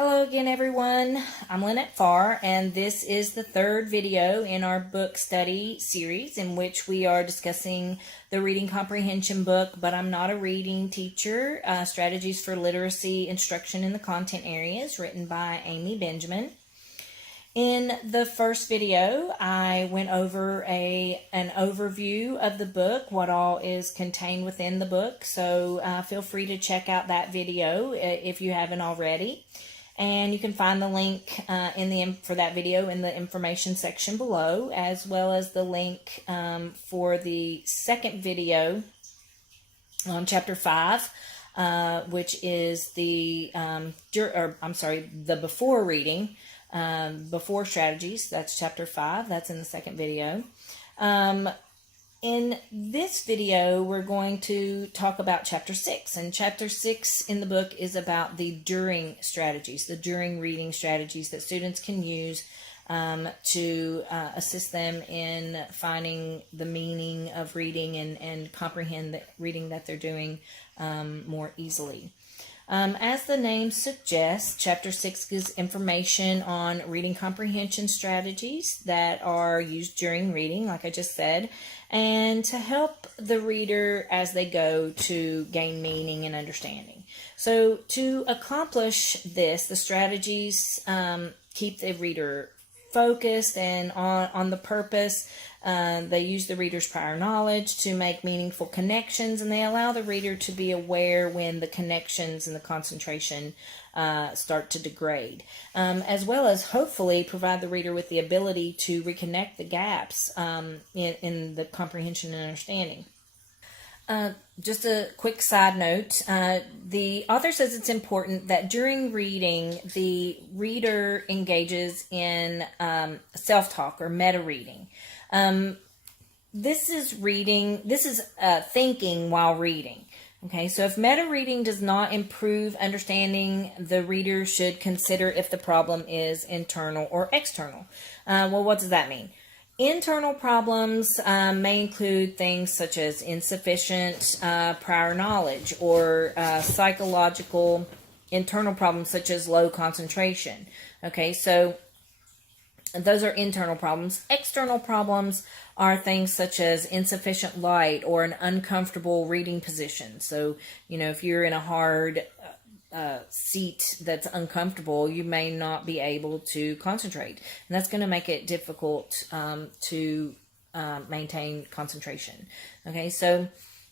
Hello again, everyone. I'm Lynette Farr, and this is the third video in our book study series in which we are discussing the reading comprehension book, But I'm Not a Reading Teacher, Strategies for Literacy Instruction in the Content Areas, written by Amy Benjamin. In the first video, I went over an overview of the book, what all is contained within the book, so feel free to check out that video if you haven't already. And you can find the link for that video in the information section below, as well as the link for the second video on Chapter 5, which is the before reading, before strategies. That's Chapter 5. That's in the second video. In this video, we're going to talk about Chapter 6. And Chapter 6 in the book is about the during strategies, the during reading strategies that students can use to assist them in finding the meaning of reading and comprehend the reading that they're doing more easily. As the name suggests, Chapter 6 gives information on reading comprehension strategies that are used during reading, like I just said, and to help the reader as they go to gain meaning and understanding. So to accomplish this, the strategies keep the reader focused and on the purpose. They use the reader's prior knowledge to make meaningful connections, and they allow the reader to be aware when the connections and the concentration start to degrade, as well as hopefully provide the reader with the ability to reconnect the gaps in the comprehension and understanding. Just a quick side note, the author says it's important that during reading, the reader engages in self-talk or meta-reading. This is thinking while reading. Okay, so if meta-reading does not improve understanding, the reader should consider if the problem is internal or external. Well, what does that mean? Internal problems may include things such as insufficient prior knowledge or psychological internal problems such as low concentration. Okay, so those are internal problems. External problems are things such as insufficient light or an uncomfortable reading position. So, if you're in a hard seat that's uncomfortable, you may not be able to concentrate. And that's going to make it difficult to maintain concentration. Okay, so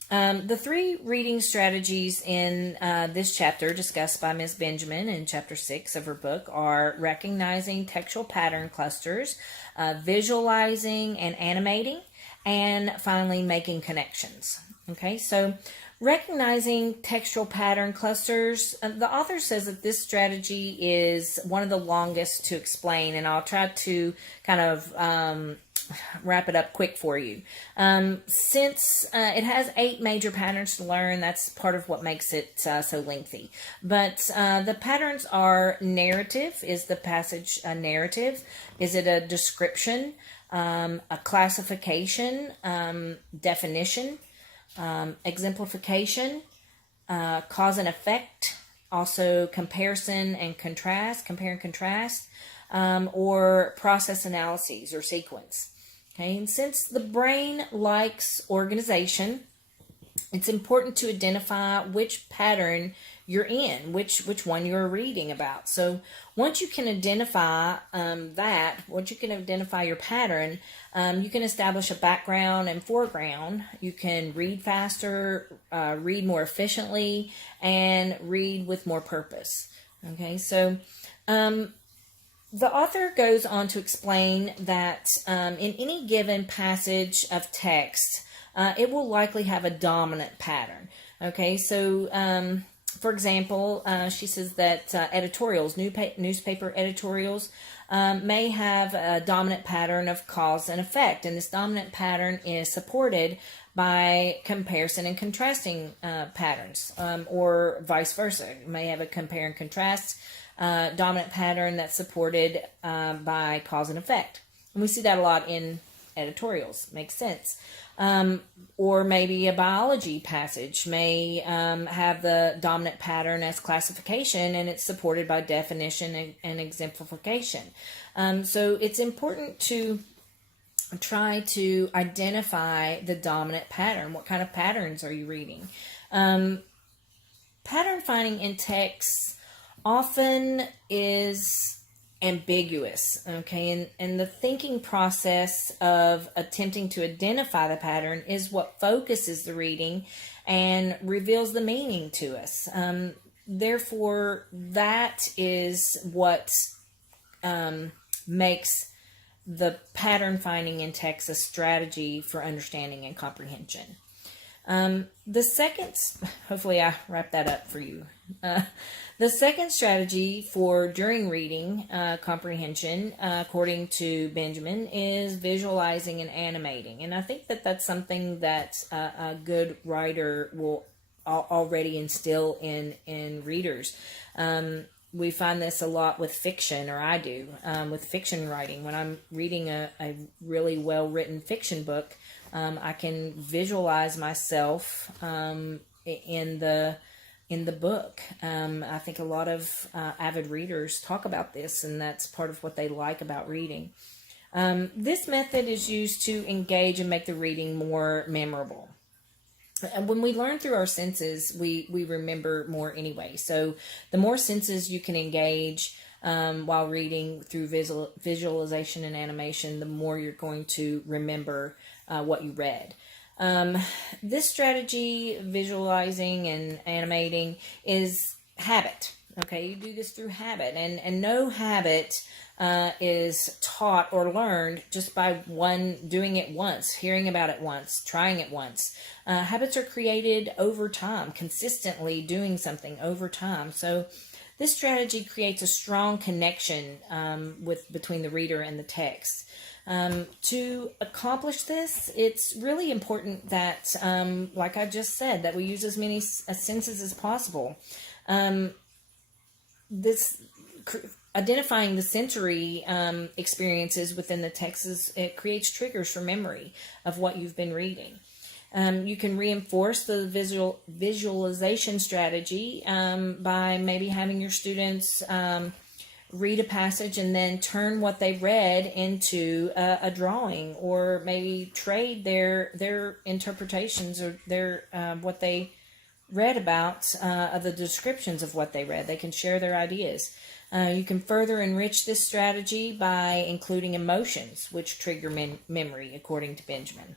the three reading strategies in this chapter discussed by Ms. Benjamin in Chapter 6 of her book are recognizing textual pattern clusters, visualizing and animating, and finally making connections. Okay, so recognizing textual pattern clusters, the author says that this strategy is one of the longest to explain, and I'll try to kind of wrap it up quick for you. Since it has 8 major patterns to learn, that's part of what makes it so lengthy. But the patterns are: narrative. Is the passage a narrative? Is it a description? A classification? Definition? Exemplification? Cause and effect? Also comparison and contrast, compare and contrast, or process analyses or sequence. Okay, and since the brain likes organization, it's important to identify which pattern you're in, which one you're reading about. So once you can identify once you can identify your pattern, you can establish a background and foreground. You can read faster, read more efficiently, and read with more purpose. Okay, so the author goes on to explain that in any given passage of text, it will likely have a dominant pattern. Okay, so for example, she says that editorials, newspaper editorials, may have a dominant pattern of cause and effect, and this dominant pattern is supported by comparison and contrasting patterns, or vice versa. You may have a compare and contrast dominant pattern that's supported by cause and effect. And we see that a lot in editorials. Makes sense. Or maybe a biology passage may have the dominant pattern as classification, and it's supported by definition and exemplification. So it's important to try to identify the dominant pattern. What kind of patterns are you reading? Pattern finding in texts often is ambiguous, okay? And the thinking process of attempting to identify the pattern is what focuses the reading and reveals the meaning to us. Therefore, that is what makes the pattern finding in text a strategy for understanding and comprehension. The second, hopefully I wrapped that up for you. The second strategy for during reading comprehension, according to Benjamin, is visualizing and animating. And I think that that's something that a good writer will already instill in readers. We find this a lot with fiction, or I do, with fiction writing. When I'm reading a really well-written fiction book, I can visualize myself in the book. I think a lot of avid readers talk about this, and that's part of what they like about reading. This method is used to engage and make the reading more memorable. And when we learn through our senses, we remember more anyway. So the more senses you can engage while reading through visualization and animation, the more you're going to remember what you read. This strategy, visualizing and animating, is habit. Okay, you do this through habit, and no habit is taught or learned just by doing it once, hearing about it once, trying it once. Habits are created over time, consistently doing something over time. So this strategy creates a strong connection between the reader and the text. To accomplish this, it's really important that, like I just said, that we use as many senses as possible. Identifying the sensory experiences within the text it creates triggers for memory of what you've been reading. You can reinforce the visualization strategy by maybe having your students read a passage and then turn what they read into a drawing, or maybe trade their interpretations or their what they read about of the descriptions of what they read. They can share their ideas. You can further enrich this strategy by including emotions, which trigger memory, according to Benjamin.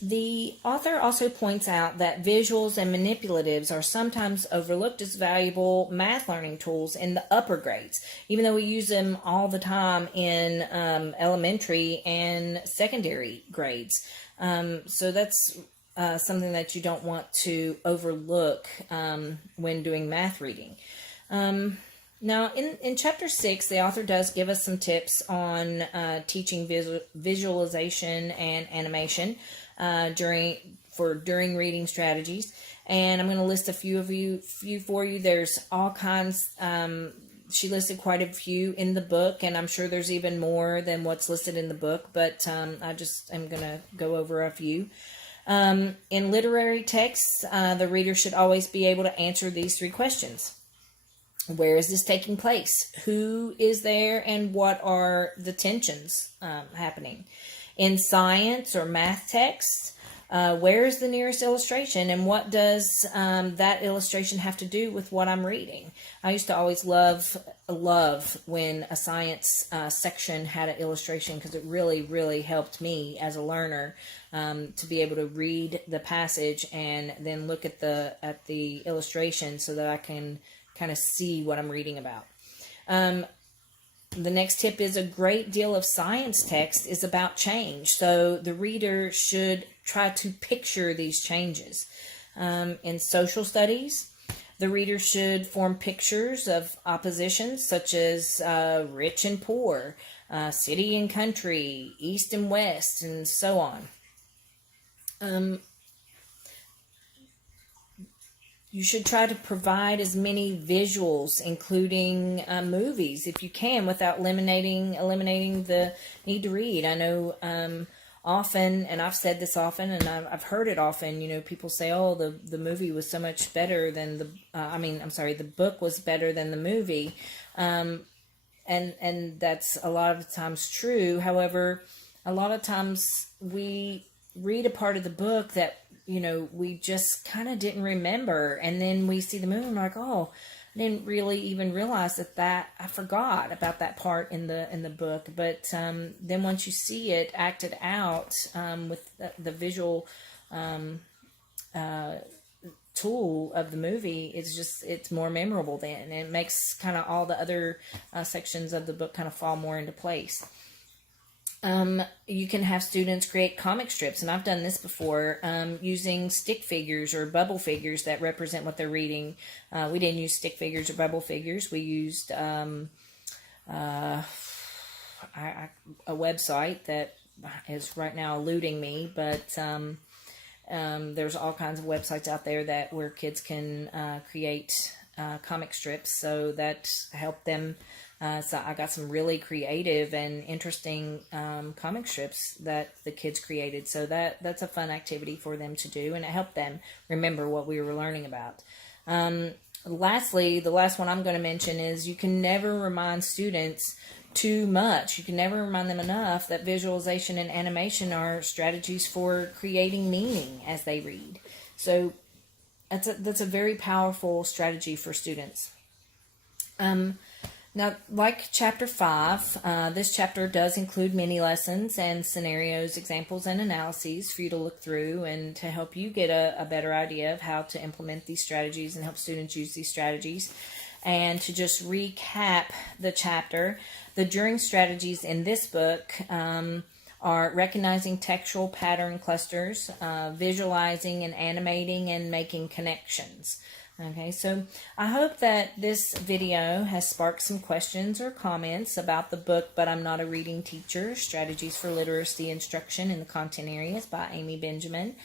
The author also points out that visuals and manipulatives are sometimes overlooked as valuable math learning tools in the upper grades, even though we use them all the time in elementary and secondary grades. So that's something that you don't want to overlook when doing math reading. Now, in Chapter 6, the author does give us some tips on teaching visualization and animation during reading strategies, and I'm going to list a few for you. There's all kinds. She listed quite a few in the book, and I'm sure there's even more than what's listed in the book, but I just am going to go over a few. In literary texts, the reader should always be able to answer these three questions. Where is this taking place? Who is there, and what are the tensions happening? In science or math texts, where is the nearest illustration, and what does that illustration have to do with what I'm reading? I used to always love when a science section had an illustration, because it really, really helped me as a learner to be able to read the passage and then look at the illustration so that I can kind of see what I'm reading about. The next tip is a great deal of science text is about change, so the reader should try to picture these changes. In social studies, the reader should form pictures of oppositions such as rich and poor, city and country, east and west, and so on. You should try to provide as many visuals, including movies, if you can, without eliminating the need to read. I know often, and I've said this often, and I've heard it often, people say, oh, the movie was so much better than the book was better than the movie. And that's a lot of times true. However, a lot of times we read a part of the book that, we just kind of didn't remember. And then we see the movie and we're like, oh, I didn't really even realize that I forgot about that part in the book. But then once you see it acted out with the visual tool of the movie, it's more memorable then, and it makes kind of all the other sections of the book kind of fall more into place. You can have students create comic strips, and I've done this before, using stick figures or bubble figures that represent what they're reading. We didn't use stick figures or bubble figures. We used a website that is right now eluding me, but there's all kinds of websites out there where kids can create comic strips, so that helped them. So I got some really creative and interesting comic strips that the kids created. So that's a fun activity for them to do, and it helped them remember what we were learning about. Lastly, the last one I'm going to mention is you can never remind students too much. You can never remind them enough that visualization and animation are strategies for creating meaning as they read. So that's a very powerful strategy for students. Now, like Chapter 5, this chapter does include mini lessons and scenarios, examples, and analyses for you to look through and to help you get a better idea of how to implement these strategies and help students use these strategies. And to just recap the chapter, the during strategies in this book are recognizing textual pattern clusters, visualizing and animating, and making connections. Okay, so I hope that this video has sparked some questions or comments about the book, But I'm Not a Reading Teacher, Strategies for Literacy Instruction in the Content Areas by Amy Benjamin.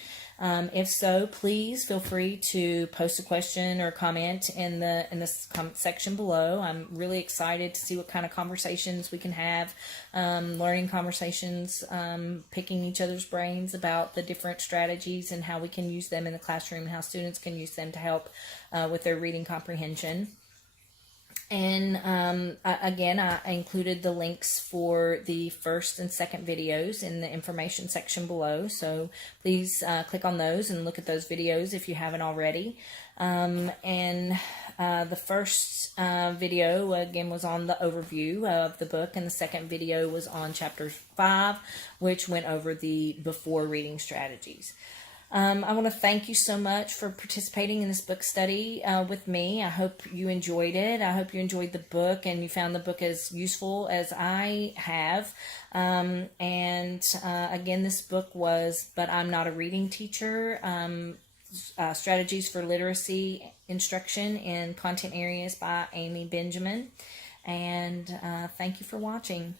If so, please feel free to post a question or comment in the comment section below. I'm really excited to see what kind of conversations we can have, learning conversations, picking each other's brains about the different strategies and how we can use them in the classroom and how students can use them to help with their reading comprehension. And again, I included the links for the first and second videos in the information section below. So please click on those and look at those videos if you haven't already. And the first video, again, was on the overview of the book. And the second video was on Chapter 5, which went over the before reading strategies. I want to thank you so much for participating in this book study with me. I hope you enjoyed it. I hope you enjoyed the book and you found the book as useful as I have. Again, this book was But I'm Not a Reading Teacher, Strategies for Literacy Instruction in Content Areas by Amy Benjamin. And thank you for watching.